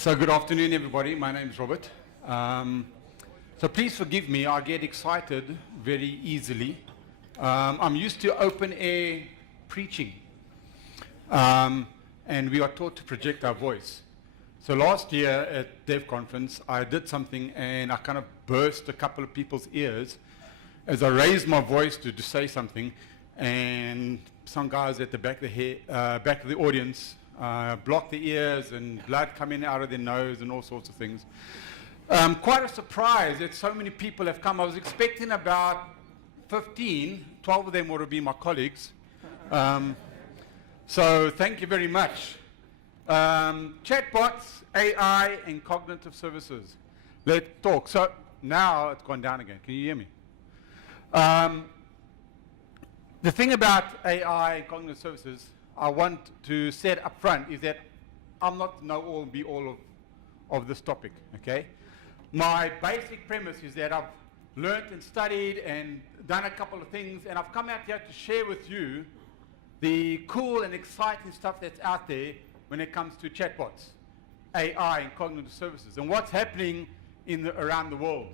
So good afternoon, everybody. My name is Robert. So please forgive me, I get excited very easily. I'm used to open air preaching, and we are taught to project our voice. So last year at DevConf, I did something and I kind of burst a couple of people's ears as I raised my voice to say something, and some guys at the back of the audience blocked their ears and blood coming out of their nose and all sorts of things. Quite a surprise that so many people have come. I was expecting about 15, 12 of them would have been my colleagues. So thank you very much. Chatbots, AI, and cognitive services. Let's talk. So now it's gone down again. Can you hear me? The thing about AI and cognitive services I want to set up front is that I'm not know-all and be-all of this topic, okay? My basic premise is that I've learned and studied and done a couple of things, and I've come out here to share with you the cool and exciting stuff that's out there when it comes to chatbots, AI, and cognitive services, and what's happening around the world.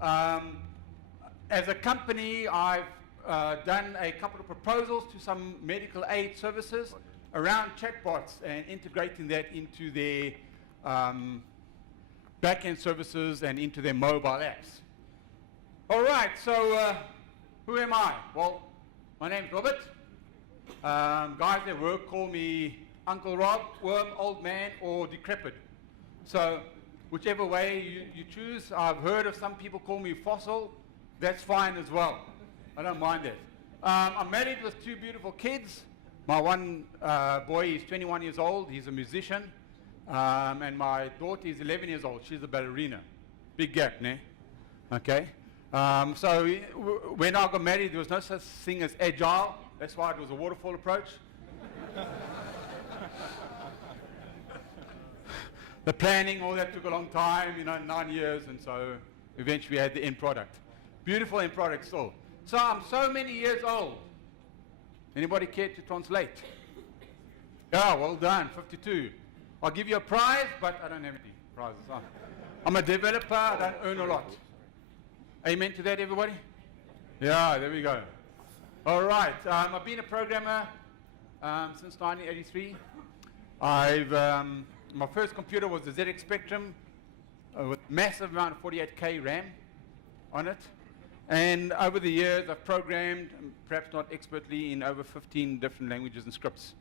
As a company, I've done a couple of proposals to some medical aid services around chatbots and integrating that into their back-end services and into their mobile apps. All right, so who am I? Well, my name's Robert. Guys at work call me Uncle Rob, Worm, Old Man, or Decrepit. So whichever way you choose. I've heard of some people call me Fossil. That's fine as well. I don't mind that. I'm married with two beautiful kids. My one boy is 21 years old. He's a musician. And my daughter is 11 years old. She's a ballerina. Big gap, ne? Okay. So when I got married, there was no such thing as agile. That's why it was a waterfall approach. The planning, all that took a long time, 9 years. And so eventually we had the end product. Beautiful end product still. So I'm so many years old. Anybody care to translate? Yeah, well done, 52. I'll give you a prize, but I don't have any prizes. I'm a developer, I don't earn a lot. Amen to that, everybody? Yeah, there we go. All right, I've been a programmer since 1983. My first computer was the ZX Spectrum with massive amount of 48K RAM on it. And over the years, I've programmed, perhaps not expertly, in over 15 different languages and scripts.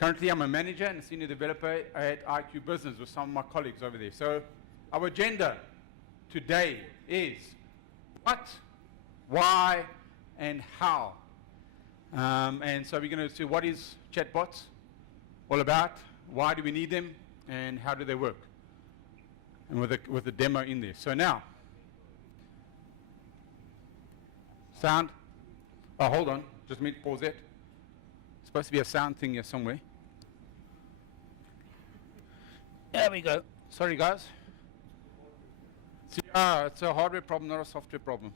Currently, I'm a manager and a senior developer at IQ Business with some of my colleagues over there. So our agenda today is what, why, and how. And so we're going to see what is chatbots all about, why do we need them, and how do they work, and with a demo in there. So now, sound. Oh, hold on. Just me pause it. Supposed to be a sound thing here somewhere. There we go. Sorry, guys. See, it's a hardware problem, not a software problem.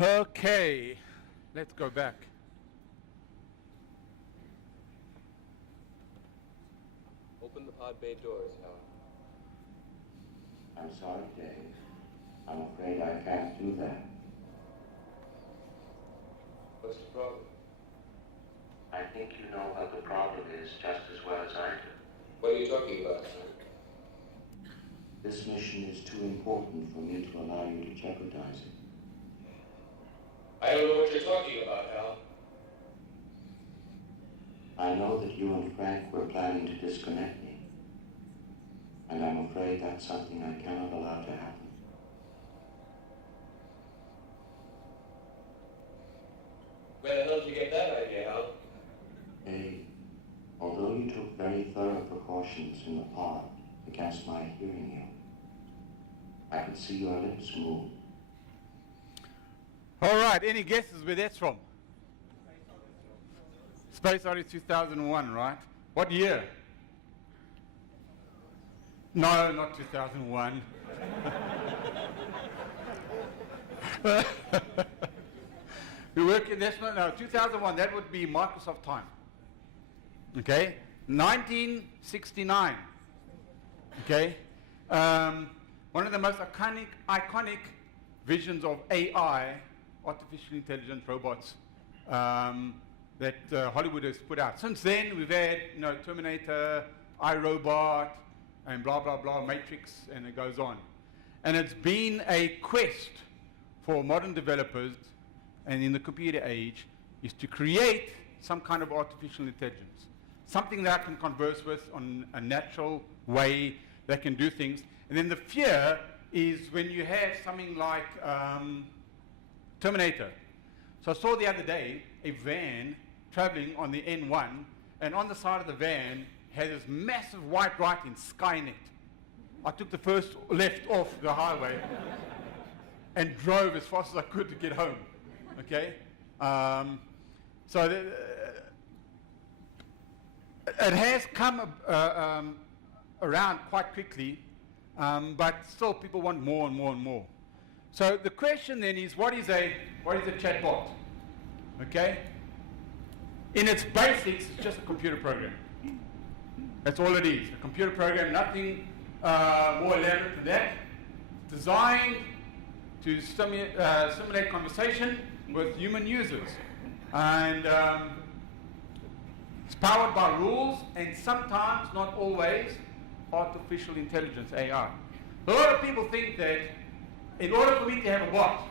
Okay. Let's go back. Open the pod bay doors, Howard. I'm sorry, Dave. I'm afraid I can't do that. What's the problem? I think you know what the problem is just as well as I do. What are you talking about, son? This mission is too important for me to allow you to jeopardize it. I don't know what you're talking about, Hal. I know that you and Frank were planning to disconnect me. And I'm afraid that's something I cannot allow to happen. Where the hell did you get that idea, Hal? Dave, although you took very thorough precautions in the pod against my hearing you, I could see your lips move. All right, any guesses where that's from? Space Odyssey 2001, right? What year? No, not 2001. We work in, that's not, no, 2001, that would be Microsoft time. Okay, 1969. Okay, one of the most iconic visions of AI, artificial intelligence robots, that Hollywood has put out. Since then, we've had Terminator, iRobot, and blah blah blah, Matrix, and it goes on. And it's been a quest for modern developers, and in the computer age, is to create some kind of artificial intelligence, something that I can converse with on a natural way, that can do things. And then the fear is when you have something like Terminator. So I saw the other day a van traveling on the N1, and on the side of the van had this massive white writing, Skynet. I took the first left off the highway and drove as fast as I could to get home. Okay? So it has come around quite quickly, but still people want more and more and more. So the question then is, what is a chatbot? Okay? In its basics, it's just a computer program. That's all it is. A computer program, nothing more elaborate than that. Designed to simulate conversation with human users. And it's powered by rules and sometimes, not always, artificial intelligence, AI. A lot of people think that in order for me to have a bot,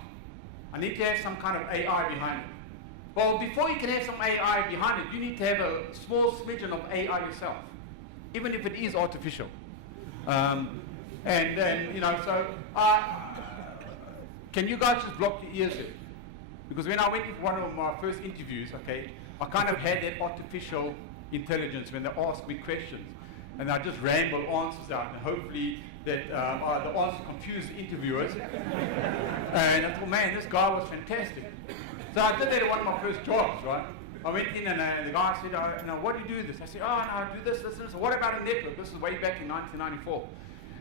I need to have some kind of AI behind it. Well, before you can have some AI behind it, you need to have a small smidgen of AI yourself, even if it is artificial. So can you guys just block your ears there? Because when I went into one of my first interviews, okay, I kind of had that artificial intelligence when they asked me questions. And I just ramble answers out, and hopefully that the answers confuse the interviewers. And I thought, man, this guy was fantastic. So I did that at one of my first jobs, right? I went in and the guy said, what do you do this? I said, I do this, this, and this. What about a network? This is way back in 1994.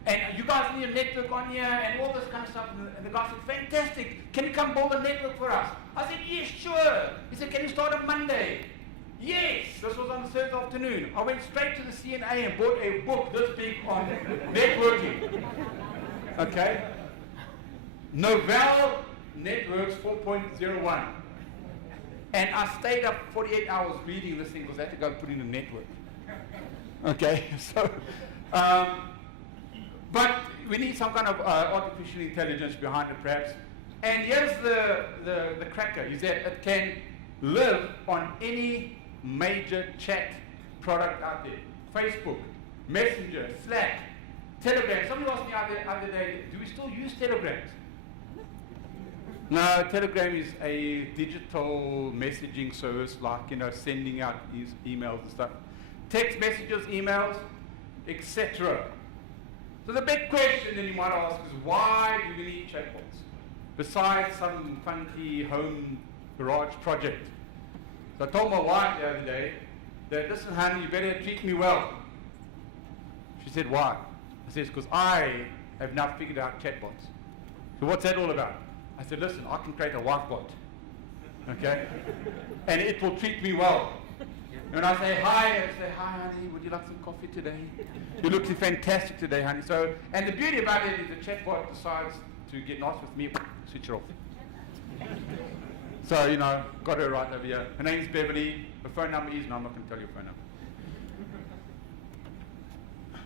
And you guys need a network on here and all this kind of stuff. And the guy said, fantastic. Can you come build a network for us? I said, yes, sure. He said, can you start on Monday? Yes. This was on the Thursday afternoon. I went straight to the CNA and bought a book this big on networking. Okay? Novell Networks 4.01. And I stayed up 48 hours reading this thing because I had to go put in a network. Okay? So, but we need some kind of artificial intelligence behind it, perhaps. And here's the cracker, is that it can live on any major chat product out there. Facebook, Messenger, Slack, Telegram. Somebody asked me the other day, do we still use Telegrams? No, Telegram is a digital messaging service, like, sending out these emails and stuff. Text messages, emails, etc. So the big question that you might ask is, why do we need chatbots? Besides some funky home garage project. So I told my wife the other day that, listen, honey, you better treat me well. She said, why? I said, because I have now figured out chatbots. So what's that all about? I said, listen, I can create a wife bot, okay? And it will treat me well. And when I say hi, I say, hi, honey, would you like some coffee today? You're looking fantastic today, honey. So, and the beauty about it is the chatbot decides to get nice with me, switch it off. So, got her right over here. Her name's Beverly. Her phone number is, no, I'm not going to tell you her phone number.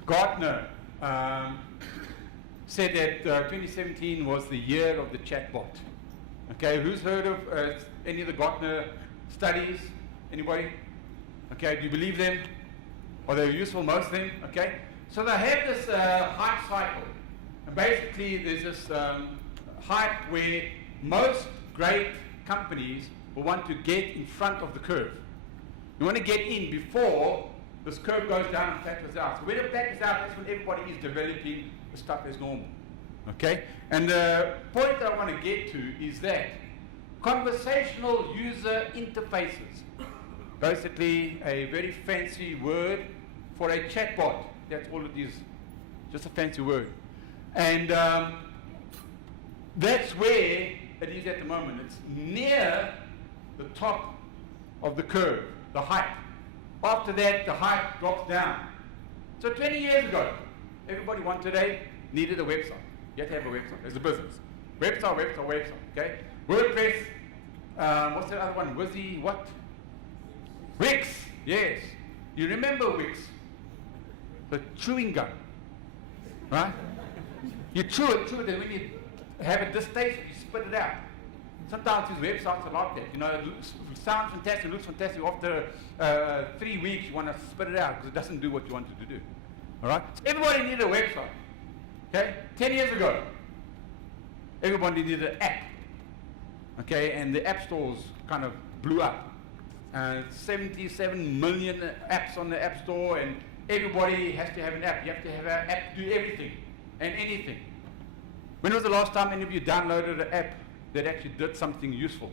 Gartner said that 2017 was the year of the chatbot. Okay, who's heard of any of the Gartner studies? Anybody? Okay, do you believe them? Are they useful, most of them? Okay, so they have this hype cycle. And basically there's this hype where most great companies will want to get in front of the curve. You want to get in before this curve goes down and flattens out. So when it flattens out, that's when everybody is developing the stuff as normal. Okay? And the point that I want to get to is that conversational user interfaces, basically a very fancy word for a chatbot. That's all it is, just a fancy word. And that's where it is at the moment. It's near the top of the curve, the height. After that, the hype drops down. So 20 years ago, everybody needed a website. You had to have a website as a business. Website, okay? WordPress, what's that other one? Wizzy, what? Wix, yes. You remember Wix? The chewing gum, right? You chew it, and when you have a distaste, you spit it out. Sometimes these websites are like that. You know, it sounds fantastic, it looks fantastic. After 3 weeks, you want to spit it out because it doesn't do what you want it to do. All right? So everybody needed a website. Okay? 10 years ago, everybody needed an app. Okay? And the app stores kind of blew up. 77 million apps on the App Store, and everybody has to have an app. You have to have an app to do everything and anything. When was the last time any of you downloaded an app that actually did something useful?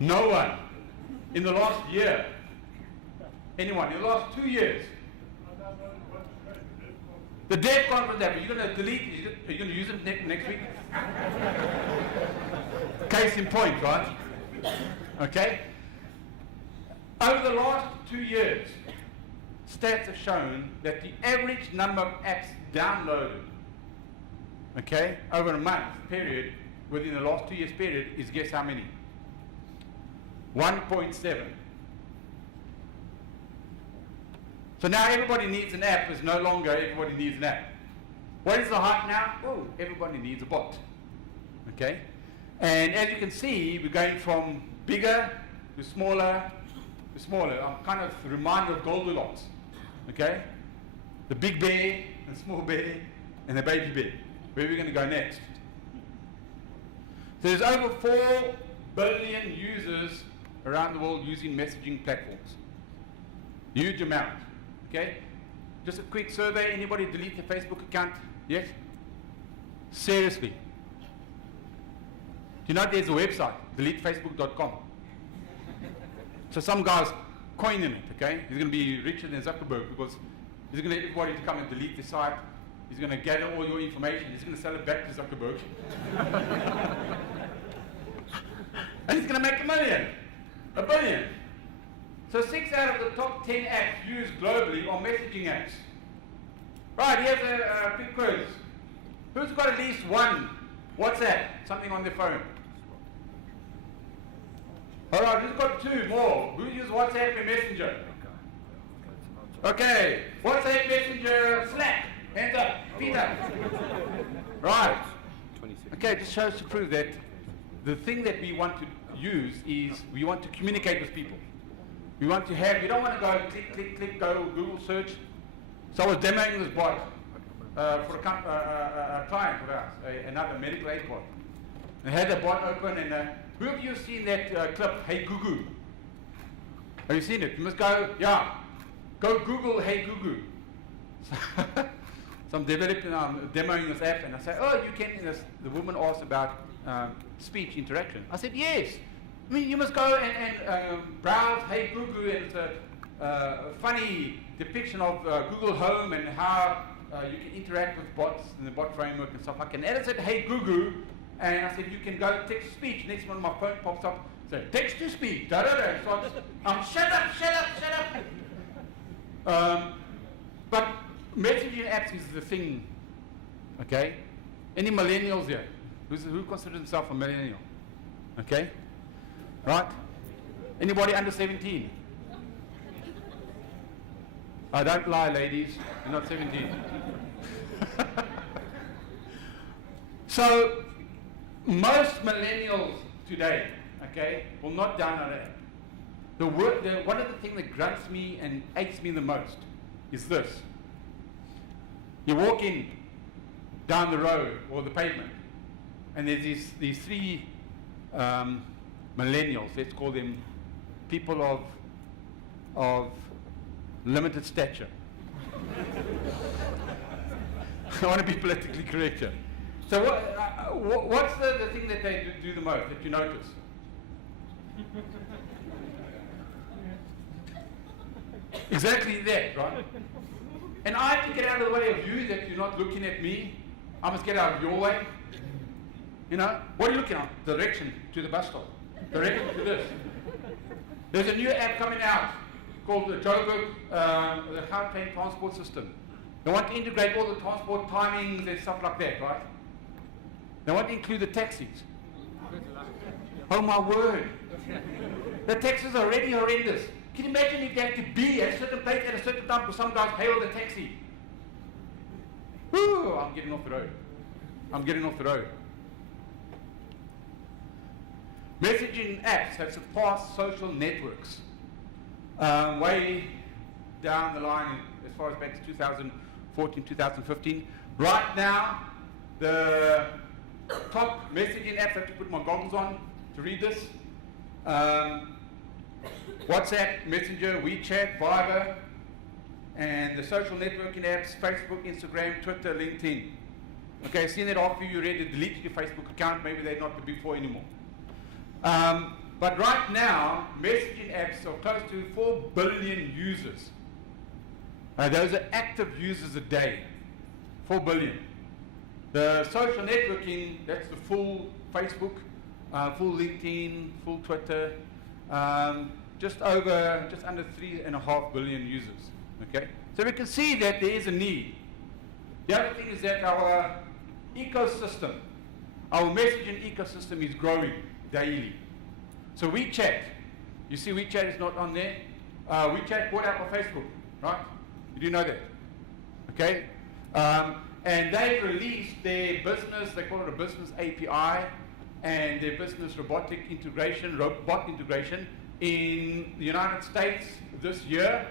No one. In the last year. Anyone? In the last 2 years. The DevConf app, are you going to delete it? Are you going to use it next week? Case in point, right? Okay? Over the last 2 years, stats have shown that the average number of apps downloaded, okay, over a month period, within the last 2 years period, is guess how many? 1.7. So now everybody needs an app is no longer everybody needs an app. What is the hype now? Oh, everybody needs a bot. Okay? And as you can see, we're going from bigger to smaller to smaller. I'm kind of reminded of Goldilocks. Okay? The big bear, the small bear, and the baby bear. Where are we going to go next? So there's over 4 billion users around the world using messaging platforms. Huge amount. Okay? Just a quick survey. Anybody delete their Facebook account yet? Seriously. You know there's a website, deletefacebook.com. So some guy's coining it, okay? He's going to be richer than Zuckerberg because he's going to get everybody to come and delete the site. He's going to gather all your information. He's going to sell it back to Zuckerberg. And he's going to make $1 million. $1 billion. So 6 out of the top 10 apps used globally are messaging apps. Right, here's a quick quiz. Who's got at least one WhatsApp, something on their phone? All right, who's got 2 more? Who uses WhatsApp and Messenger? Okay, WhatsApp, Messenger, Slack. Hands up, feet up. Right. Okay, just shows to prove that the thing that we want to use is we want to communicate with people. We want to have, you don't want to go click, go Google search. So I was demoing this bot for a client of ours, another medical aid bot. I had the bot open, and who of you have seen that clip, Hey Goo? Have you seen it? You must go, go Google Hey Goo. So I'm developing, I'm demoing this app, and I say, oh, you can, the woman asked about speech interaction. I said, yes. I mean, you must go and browse Hey Goo, and it's a funny depiction of Google Home and how you can interact with bots in the bot framework and stuff. I can edit it, Hey Goo, and I said, you can go text to speech. Next one, my phone pops up, says, text to speech, da-da-da. So I'm shut up. But messaging apps is the thing, okay? Any millennials here? Who considers himself a millennial? Okay? Right? Anybody under 17? Oh, don't lie, ladies. You're not 17. So, most millennials today, okay, will not download an app. One of the things that grunts me and aches me the most is this. You walk in down the road or the pavement, and there's these 3 millennials, let's call them people of limited stature. I want to be politically correct here. So what's the thing that they do the most, that you notice? Exactly that, right? And I have to get out of the way of you, that you're not looking at me. I must get out of your way. You know, what are you looking at? Direction to the bus stop. Direction to this. There's a new app coming out called the Joburg, the Gauteng transport system. They want to integrate all the transport timings and stuff like that, right? They want to include the taxis. Oh my word. The taxis are already horrendous. Can you imagine if they have to be at a certain place at a certain time because some guys hail the taxi? Whew, I'm getting off the road. I'm getting off the road. Messaging apps have surpassed social networks way down the line as far as back as 2014, 2015. Right now, the top messaging apps, I have to put my goggles on to read this. WhatsApp, Messenger, WeChat, Viber, and the social networking apps, Facebook, Instagram, Twitter, LinkedIn. Okay, seeing that after you already deleted your Facebook account, maybe they're not the big four anymore. But right now, messaging apps are close to 4 billion users. Those are active users a day, 4 billion. The social networking, that's the full Facebook, full LinkedIn, full Twitter, just under 3.5 billion users. Okay, so we can see that there is a need. The other thing is that our ecosystem, our messaging ecosystem is growing daily. So WeChat, you see WeChat is not on there. WeChat bought out by Facebook, right? You do know that, okay? And they've released their business, they call it a business API, and their business robot integration in the United States this year.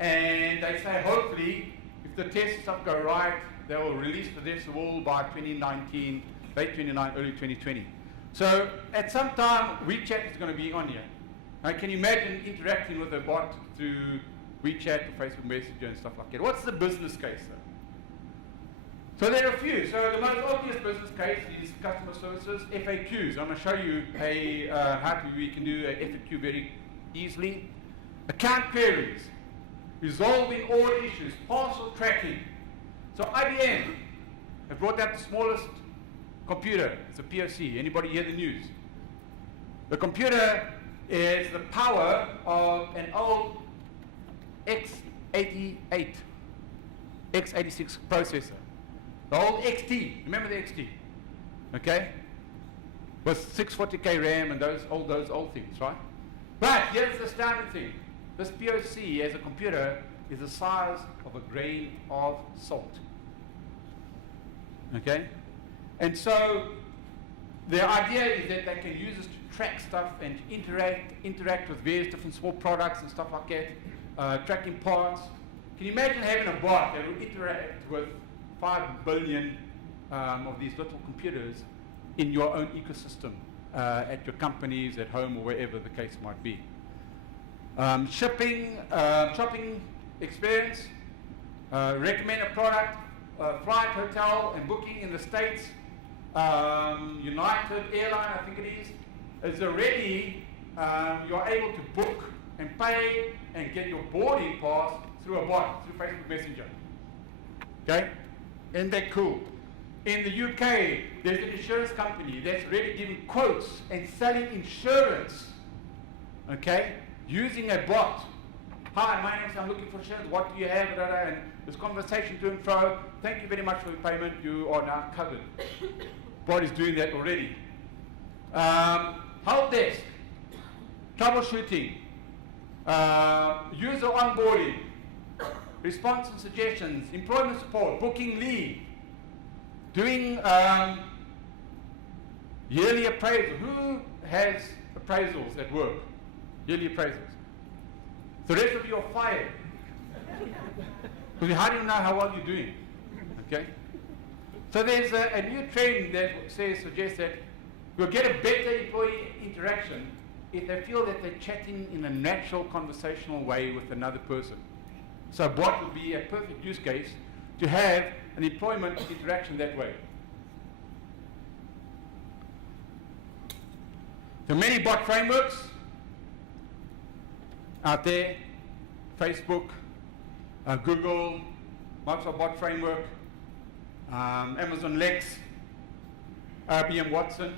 And they say hopefully, if the tests stuff go right, they will release the rest of the world by 2019, late 2019, early 2020. So at some time, WeChat is going to be on here. Now, can you imagine interacting with a bot through WeChat or Facebook Messenger and stuff like that? What's the business case though? So there are a few. So the most obvious business case is customer services, FAQs. I'm going to show you how we can do a FAQ very easily. Account queries, resolving all issues, parcel tracking. So IBM have brought out the smallest computer. It's a POC. Anybody hear the news? The computer is the power of an old x86 processor. The old XT. Remember the XT? Okay? With 640K RAM and those old things, right? But here's the standard thing. This POC as a computer is the size of a grain of salt. Okay? And so the idea is that they can use this to track stuff and interact with various different small products and stuff like that, tracking parts. Can you imagine having a bot that will interact with 5 billion of these little computers in your own ecosystem, at your companies, at home, or wherever the case might be? Shopping experience, recommend a product, flight, hotel, and booking in the States. United Airline, I think it is already, you're able to book and pay and get your boarding pass through a bot, through Facebook Messenger. Okay? Isn't that cool? In the UK, there's an insurance company that's really giving quotes and selling insurance, okay, using a bot. Hi, my name is, I'm looking for insurance, what do you have, and this conversation to and fro, thank you very much for the payment, you are now covered. Bot is doing that already. Help desk, troubleshooting, user onboarding, response and suggestions, employment support, booking leave, doing yearly appraisal. Who has appraisals at work? Yearly appraisals. The rest of you are fired. Because how do you know how well you're doing? Okay? So there's a new trend that suggests that we'll get a better employee interaction if they feel that they're chatting in a natural conversational way with another person. So a bot would be a perfect use case to have an employment interaction that way. There are many bot frameworks out there. Facebook, Google, Microsoft Bot Framework, Amazon Lex, IBM Watson.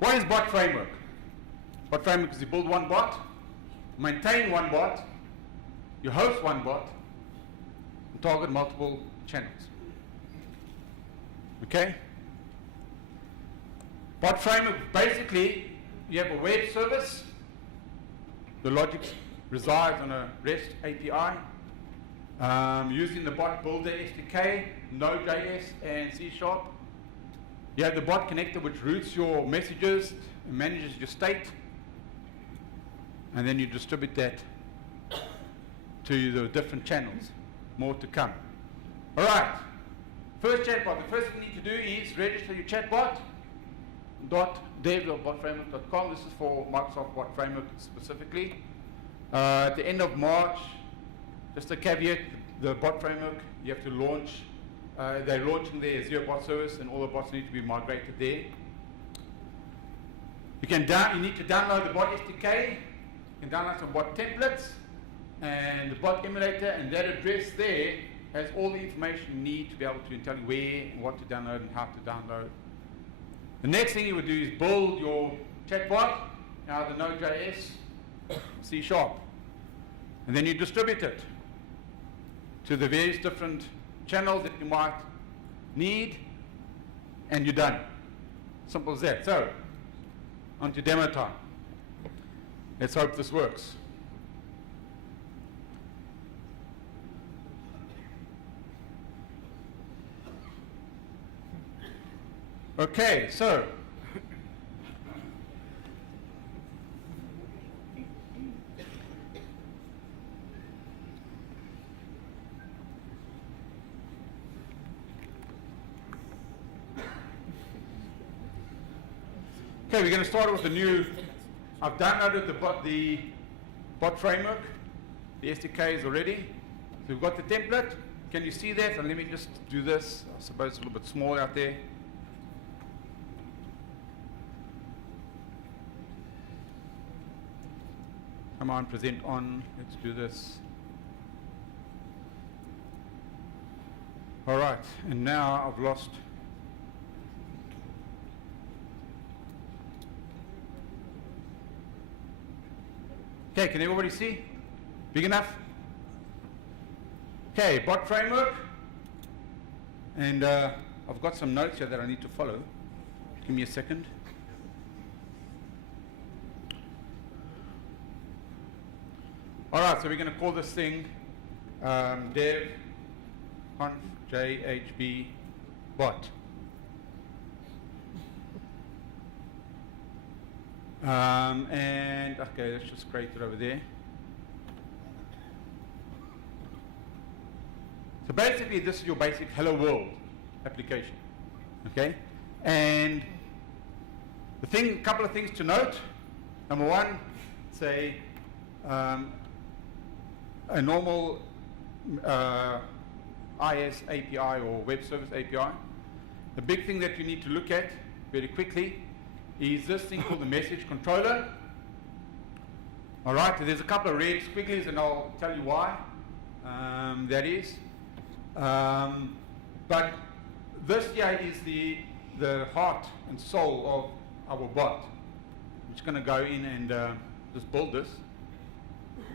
What is bot framework? Bot framework is you build one bot, maintain one bot, you host one bot, and target multiple channels. Okay? Bot framework, basically, you have a web service. The logic resides on a REST API. Using the bot builder SDK, Node.js, and C#. You have the bot connector which routes your messages and manages your state. And then you distribute that to the different channels. More to come. All right. First chatbot. The first thing you need to do is register your chatbot. .dev.botframework.com. This is for Microsoft Bot Framework specifically. At the end of March, just a caveat, the bot framework, you have to launch, they're launching their Azure bot service and all the bots need to be migrated there. You need to download the bot SDK, you can download some bot templates and the bot emulator, and that address there has all the information you need to be able to tell you where and what to download and how to download. The next thing you would do is build your chatbot out of the Node.js, C#, and then you distribute it to the various different channels that you might need, and you're done. Simple as that. So, on to demo time. Let's hope this works. Okay, so we're going to start with the new. I've downloaded the bot framework. The SDK is already. So we've got the template. Can you see that? And let me just do this. I suppose it's a little bit small out there. Come on, present on. Let's do this. All right, and now I've lost. Okay, can everybody see? Big enough? Okay, bot framework. And I've got some notes here that I need to follow. Give me a second. All right, so we're going to call this thing DevConf JHB bot. And okay, let's just create it over there. So basically, this is your basic Hello World application. Okay, and a couple of things to note. Number one, say a normal IS API or web service API. The big thing that you need to look at very quickly is this thing called the message controller. All right, there's a couple of red squigglies and I'll tell you why that is. But this here is the heart and soul of our bot. I'm just going to go in and just build this.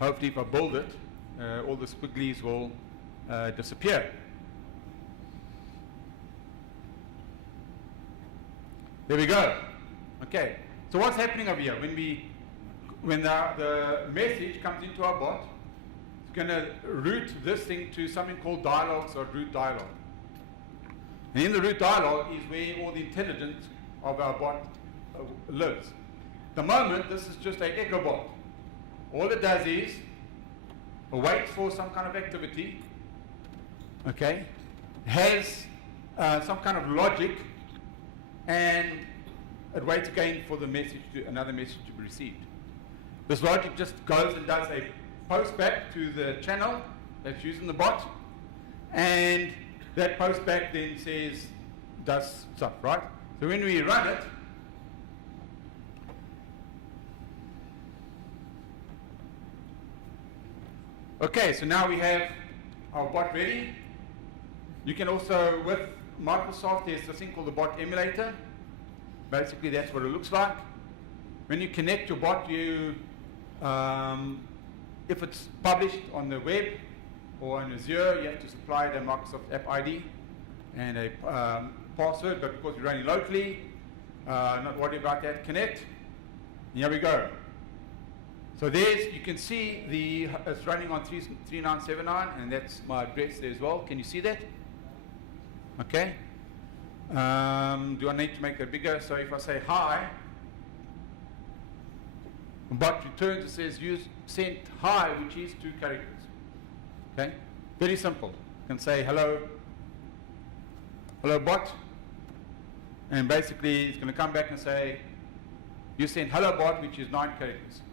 Hopefully if I build it, all the squigglies will disappear. There we go. Okay, so what's happening over here? When the message comes into our bot, it's going to route this thing to something called Dialog, or root Dialog. And in the root Dialog is where all the intelligence of our bot lives. At the moment, this is just an echo bot. All it does is it waits for some kind of activity, okay, has some kind of logic, and it waits again for another message to be received. This logic just goes and does a post back to the channel that's using the bot, and that post back then does stuff, right? So when we run it, okay, so now we have our bot ready. You can also, with Microsoft, there's this thing called the bot emulator. Basically, that's what it looks like. when you connect your bot, if it's published on the web or on Azure, you have to supply the Microsoft App ID and a password, but because we're running locally, not worried about that. Connect. And here we go. So you can see it's running on 3979, and that's my address there as well. Can you see that? Okay. Do I need to make it bigger? So if I say hi, bot returns, it says use sent hi, which is 2 characters. Okay? Very simple. You can say hello bot, and basically it's going to come back and say you sent hello bot, which is 9 characters.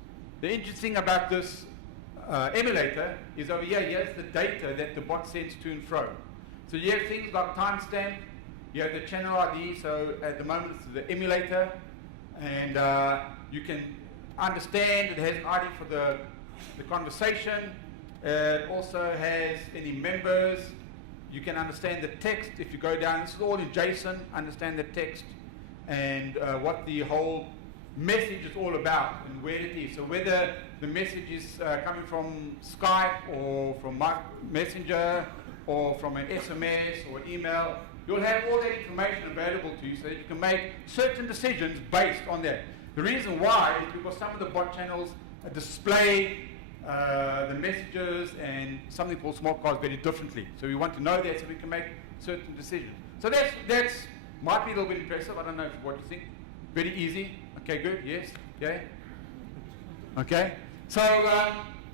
The interesting thing about this emulator is over here, here's the data that the bot sends to and fro. So you have things like timestamp, you have the channel ID, so at the moment it's the emulator, and you can understand it has an ID for the conversation. It also has any members. You can understand the text if you go down. This is all in JSON, understand the text and what the whole message is all about and where it is. So whether the message is coming from Skype or from Messenger or from an SMS or email, you'll have all that information available to you so that you can make certain decisions based on that. The reason why is because some of the bot channels display the messages and something called smart cards very differently. So we want to know that so we can make certain decisions. So that's might be a little bit impressive. I don't know what you think. Very easy. Okay, good. Yes. Okay. Okay. So,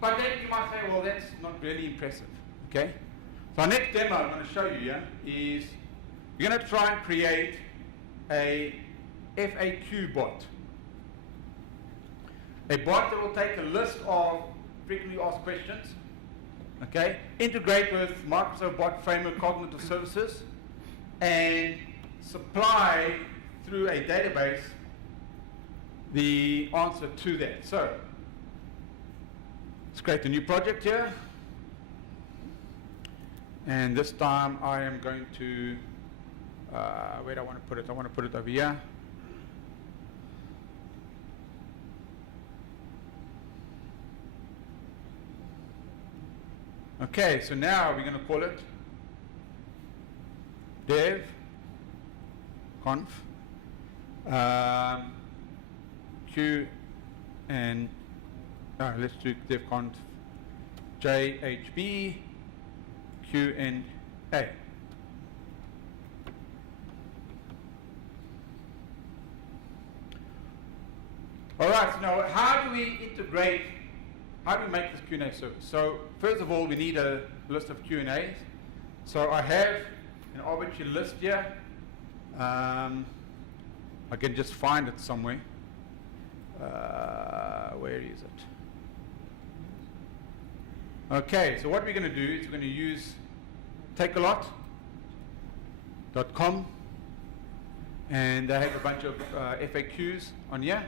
but then you might say, well, that's not really impressive. Okay. So our next demo I'm going to show you here is we're going to try and create a FAQ bot. A bot that will take a list of frequently asked questions, okay, integrate with Microsoft Bot Framework Cognitive Services, and supply through a database the answer to that. So let's create a new project here, and this time I am going to where do I want to put it? I want to put it over here. Okay, so now we're going to call it DevConf Q and let's do DevConf JHB Q and A. All right, so now how do we integrate? How do we make this Q&A service? So first of all, we need a list of Q&As. So I have an arbitrary list here. I can just find it somewhere. Where is it? Okay, so what we're going to do is we're going to use takealot.com, and they have a bunch of FAQs on here.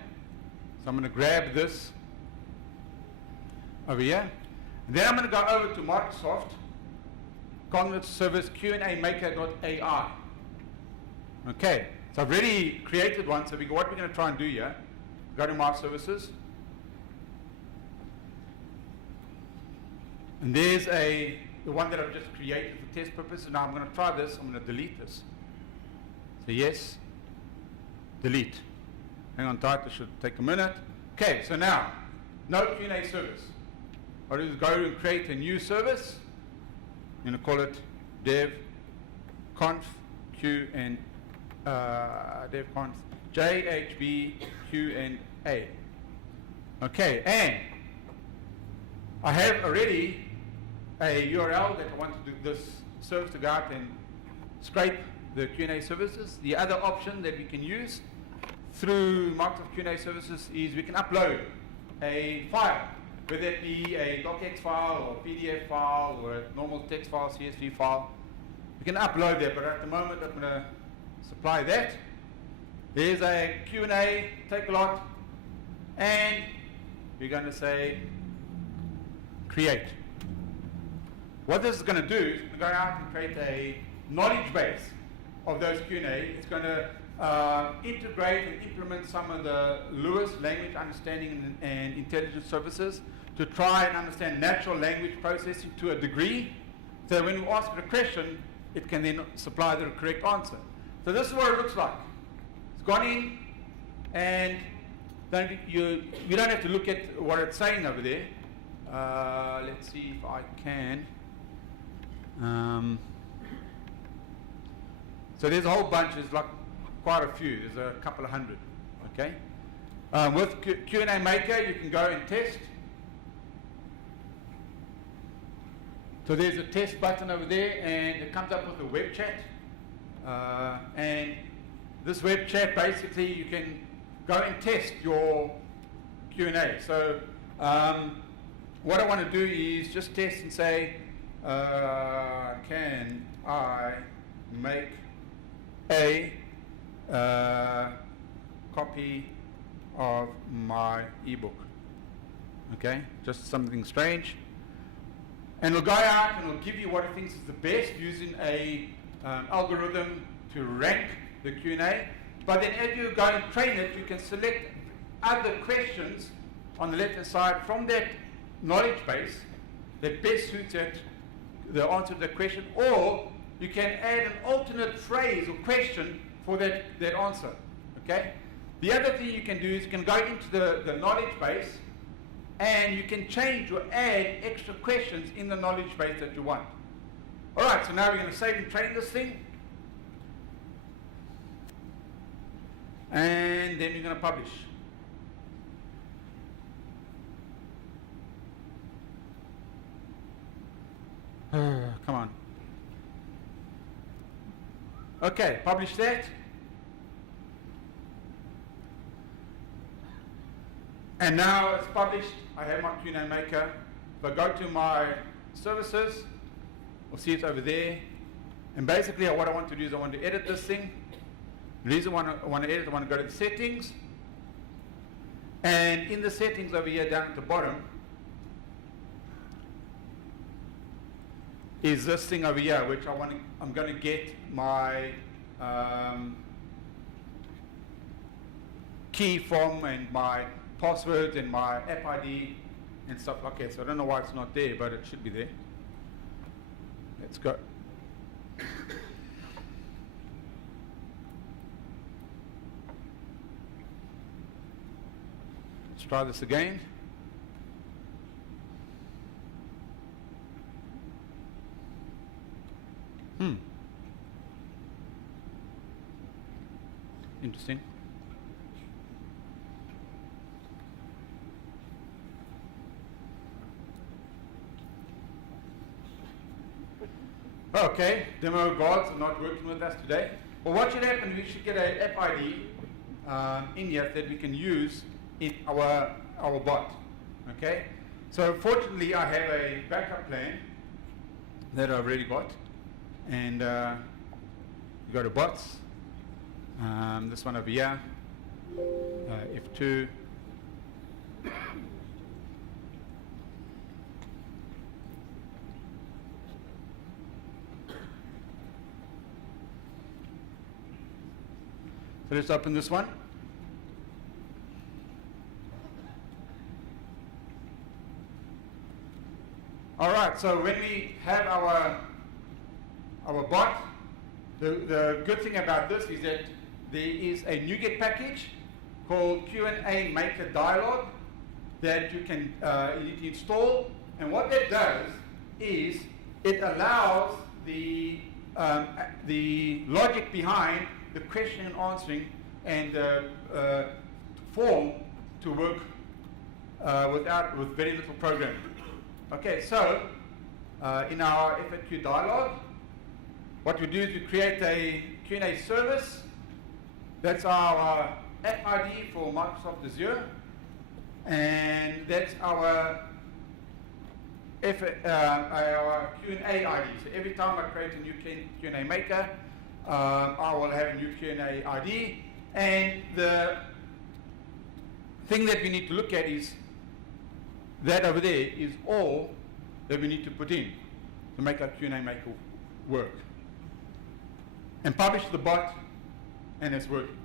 So I'm going to grab this over here. And then I'm going to go over to Microsoft Cognitive Service Q&A Maker.ai. Okay, so I've already created one. So what we're going to try and do here, go to My Services. And there's the one that I've just created for test purposes. Now I'm going to try this. I'm going to delete this. So yes, delete. Hang on tight, it should take a minute. Okay, so now, no Q&A service. I'll just go and create a new service. I'm going to call it DevConf Q and DevConf JHB Q&A. Okay, and I have already a URL that I want to do this service to go out and scrape the Q&A services. The other option that we can use through Microsoft Q&A services is we can upload a file, whether it be a docx file or PDF file or a normal text file, CSV file. We can upload that, but at the moment I'm going to supply that. There's a Q&A, take a lot, and we're going to say create. What this is going to do is go out and create a knowledge base of those Q&A. It's going to integrate and implement some of the Lewis language understanding and intelligence services to try and understand natural language processing to a degree, so when we ask it a question, it can then supply the correct answer. So this is what it looks like. It's gone in, and you don't have to look at what it's saying over there. Let's see if I can. So there's a whole bunch. There's like quite a few. There's a couple of hundred. Okay. With Q&A Maker, you can go and test. So there's a test button over there, and it comes up with a web chat. And this web chat, basically, you can go and test your Q&A. So what I want to do is just test and say, can I make a copy of my ebook? Okay, just something strange. And it'll go out and it'll give you what it thinks is the best using a algorithm to rank the Q&A. But then as you go and train it, you can select other questions on the left-hand side from that knowledge base that best suits the answer to the question, or you can add an alternate phrase or question for that answer. Okay? The other thing you can do is you can go into the knowledge base, and you can change or add extra questions in the knowledge base that you want. All right, so now we're going to save and train this thing. And then we're going to publish. Come on. Okay, publish that. And now it's published. I have my Q&A Maker. If I go to my services, we'll see it's over there. And basically what I want to do is I want to edit this thing. The reason I want to edit, I want to go to the settings. And in the settings over here down at the bottom is this thing over here, which I'm going to get my key from, and my passwords and my app ID and stuff like that. So I don't know why it's not there, but it should be there. Let's go. Let's try this again. Interesting. Okay, demo gods are not working with us today. Well, what should happen, we should get an app ID in here that we can use in our bot. Okay? So fortunately I have a backup plan that I've already got. And you go to bots. This one over here, F2. So let's open this one. All right, so when we have our bot, the good thing about this is that there is a NuGet package called Q&A Maker Dialog that you can install. And what that does is it allows the logic behind the question and answering and the form to work with very little programming. Okay, so in our FAQ dialog, what we do is we create a Q&A service. That's our app ID for Microsoft Azure, and that's our Q&A ID. So every time I create a new Q&A Maker, I will have a new Q&A ID. And the thing that we need to look at is that over there is all that we need to put in to make our Q&A Maker work. And publish the bot, and it's working.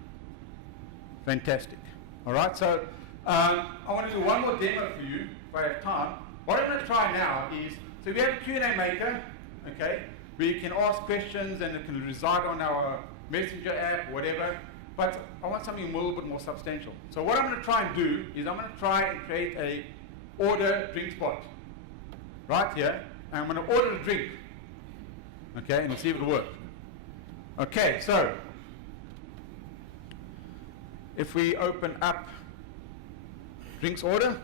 Fantastic. All right, so I want to do one more demo for you if I have time. What I'm going to try now is, so we have a Q&A maker, okay, where you can ask questions and it can reside on our Messenger app, whatever, but I want something a little bit more substantial. So what I'm going to try and do is I'm going to try and create a order drink spot right here, and I'm going to order a drink, okay, and we'll see if it'll work. Okay, so if we open up drinks order,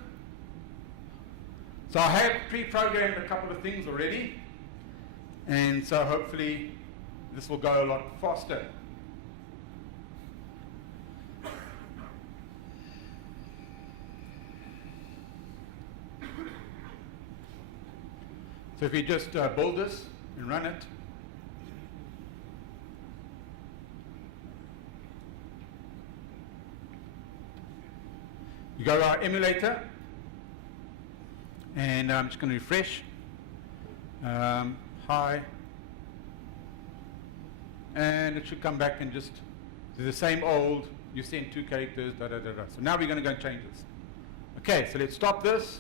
so I have pre-programmed a couple of things already, and so hopefully this will go a lot faster. So if we just build this and run it, you go to our emulator, and I'm just going to refresh. Hi. And it should come back and just do the same old, you send 2 characters, da da da da. So now we're going to go and change this. Okay, so let's stop this.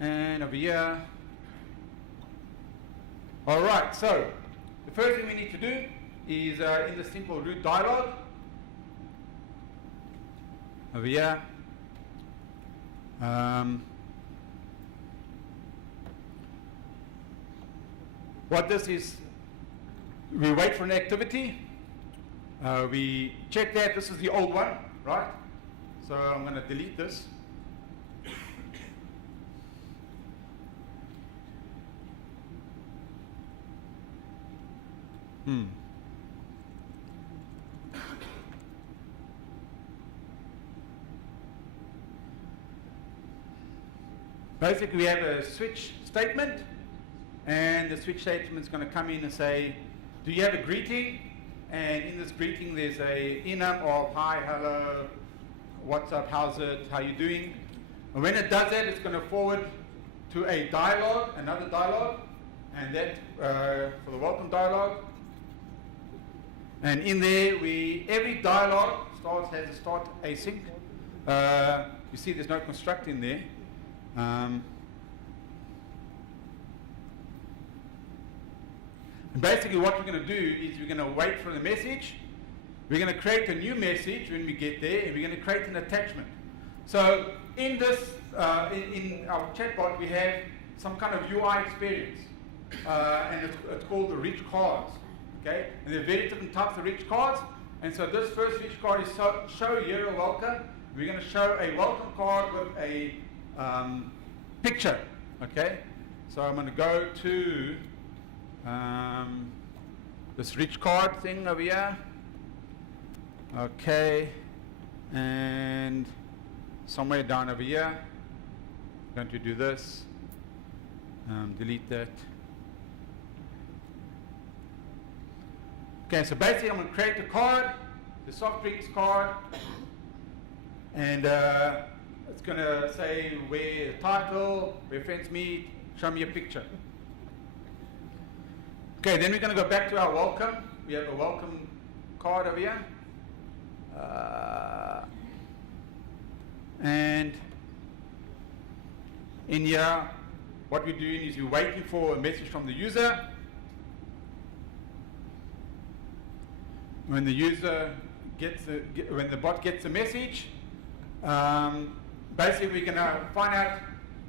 And over here. All right, so the first thing we need to do is in the simple root dialog. Over here. What this is, we wait for an activity, we check that, this is the old one, right? So I'm going to delete this. Basically we have a switch statement, and the switch statement is going to come in and say, do you have a greeting? And in this greeting there's a enum of hi, hello, what's up, how's it, how you doing? And when it does that, it's going to forward to a dialog, another dialog, and that for the welcome dialog. And in there, every dialog has a start async. You see there's no construct in there. And basically what we're going to do is we're going to wait for the message. We're going to create a new message when we get there, and we're going to create an attachment. So in this, in our chatbot, we have some kind of UI experience, and it's called the rich cards. Okay, and there are very different types of rich cards. And so this first rich card is show here a welcome. We're going to show a welcome card with a picture. Okay, so I'm going to go to this rich card thing over here. Okay, and somewhere down over here, I'm going to do this. Delete that. Okay, so basically I'm going to create a card, the soft drinks card, and it's going to say where the title, where friends meet, show me a picture. Okay, then we're going to go back to our welcome. We have a welcome card over here. And in here, what we're doing is we're waiting for a message from the user. When the user when the bot gets a message, basically we're going to find out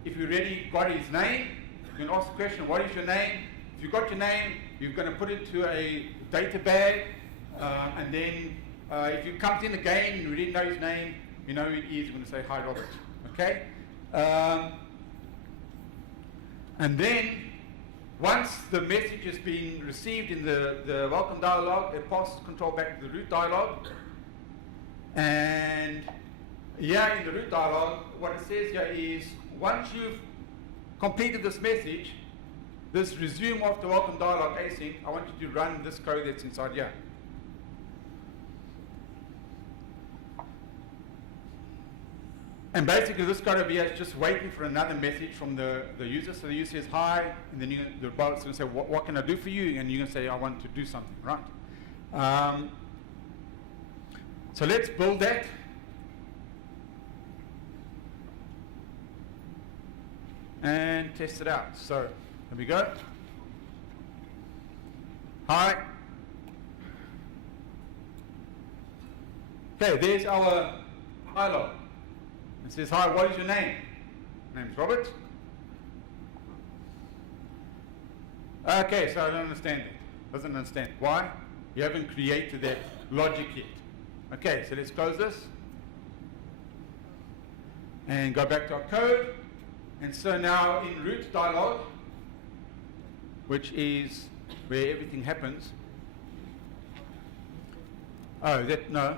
if we already got his name. We're going to ask the question, what is your name? If you've got your name, you're going to put it to a data bag, and then if he comes in again and we didn't know his name, we know who it is, we're going to say, hi Robert, okay? And then, once the message has been received in the welcome dialog, it passes control back to the root dialog. And here in the root dialog, what it says here is, once you've completed this message, this resume of the welcome dialog async, I want you to run this code that's inside here. And basically this code over here is just waiting for another message from the user. So the user says hi, and then the bot's going to say, what can I do for you? And you're going to say, I want to do something, right? So let's build that. And test it out. So there we go. Hi. Okay, there's our dialog. It says, hi, what is your name? My name's Robert. Okay, so I don't understand it. Doesn't understand. Why? You haven't created that logic yet. Okay, so let's close this. And go back to our code. And so now in root dialog, which is where everything happens. Oh, no,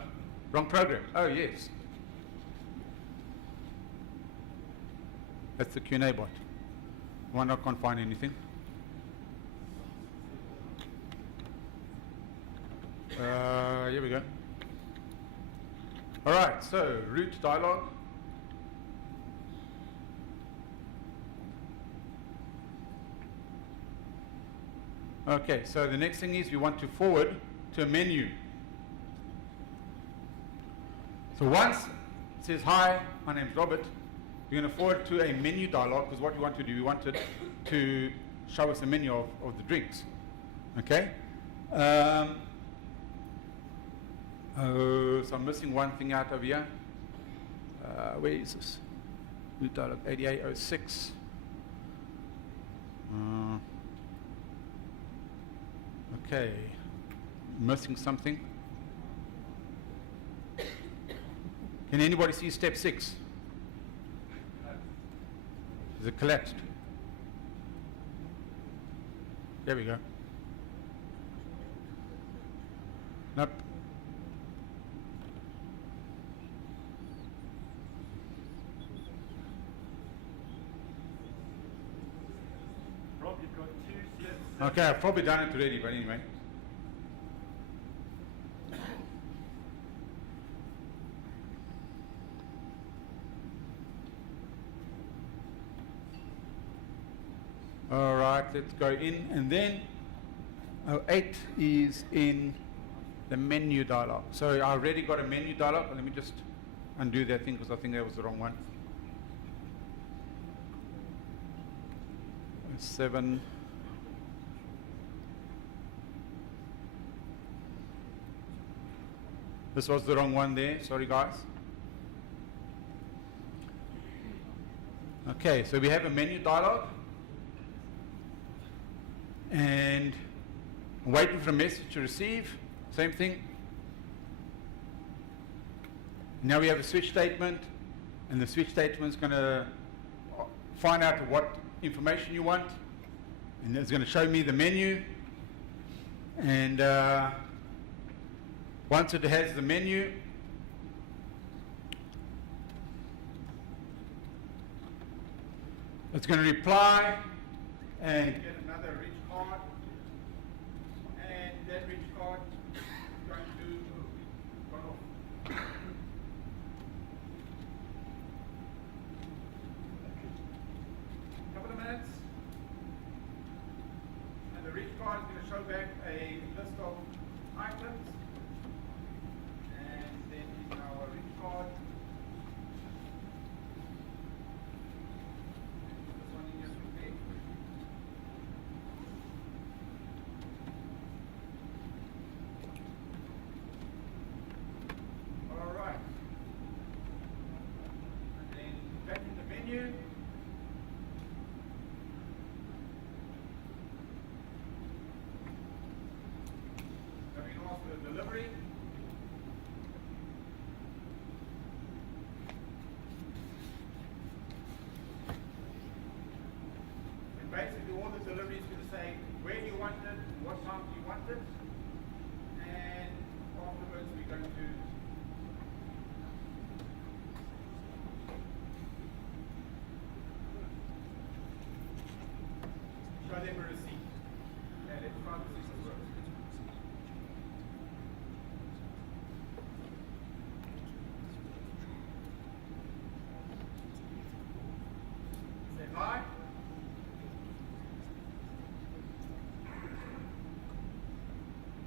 wrong program. Oh, yes. That's the Q&A bot. One, I can't find anything. Here we go. All right, so root dialog. Okay, so the next thing is we want to forward to a menu. So once it says, hi, my name's Robert, we're going to forward to a menu dialog, because what we want to do, we want it to show us a menu of the drinks. Okay? So I'm missing one thing out of here. Where is this? Root dialog 8806. Okay, missing something. Can anybody see step 6? Is it collapsed? There we go. Nope. Rob, you've got 2 steps. Okay, I've probably done it already, but anyway. All right, let's go in, and then 8 is in the menu dialog. So I already got a menu dialog. Let me just undo that thing because I think that was the wrong one. 7. This was the wrong one there. Sorry, guys. Okay, so we have a menu dialog. And I'm waiting for a message to receive. Same thing. Now we have a switch statement, and the switch statement is going to find out what information you want, and it's going to show me the menu. And once it has the menu, it's going to reply and get another rich card, and that rich card is going to run off. Couple of minutes, and the rich card is going to show back a list of items, and then in our rich card. This one in here quickly. All right. And then back in the menu. Now we can ask for the delivery. And basically all the delivery is going to say where you want it, what time you want it, and afterwards we're going to show them a receipt. And let's try the system works. Say hi.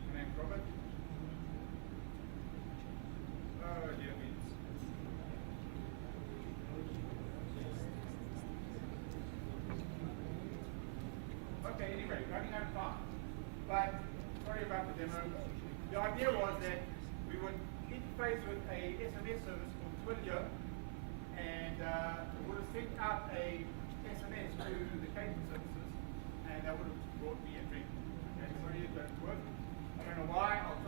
My name's Robert. fine. But, sorry about the demo. The idea was that we would interface with a SMS service called Twilio, and it would have sent out a SMS to the catering services, and that would have brought me a drink. Okay, sorry it doesn't work. I don't know why. I'll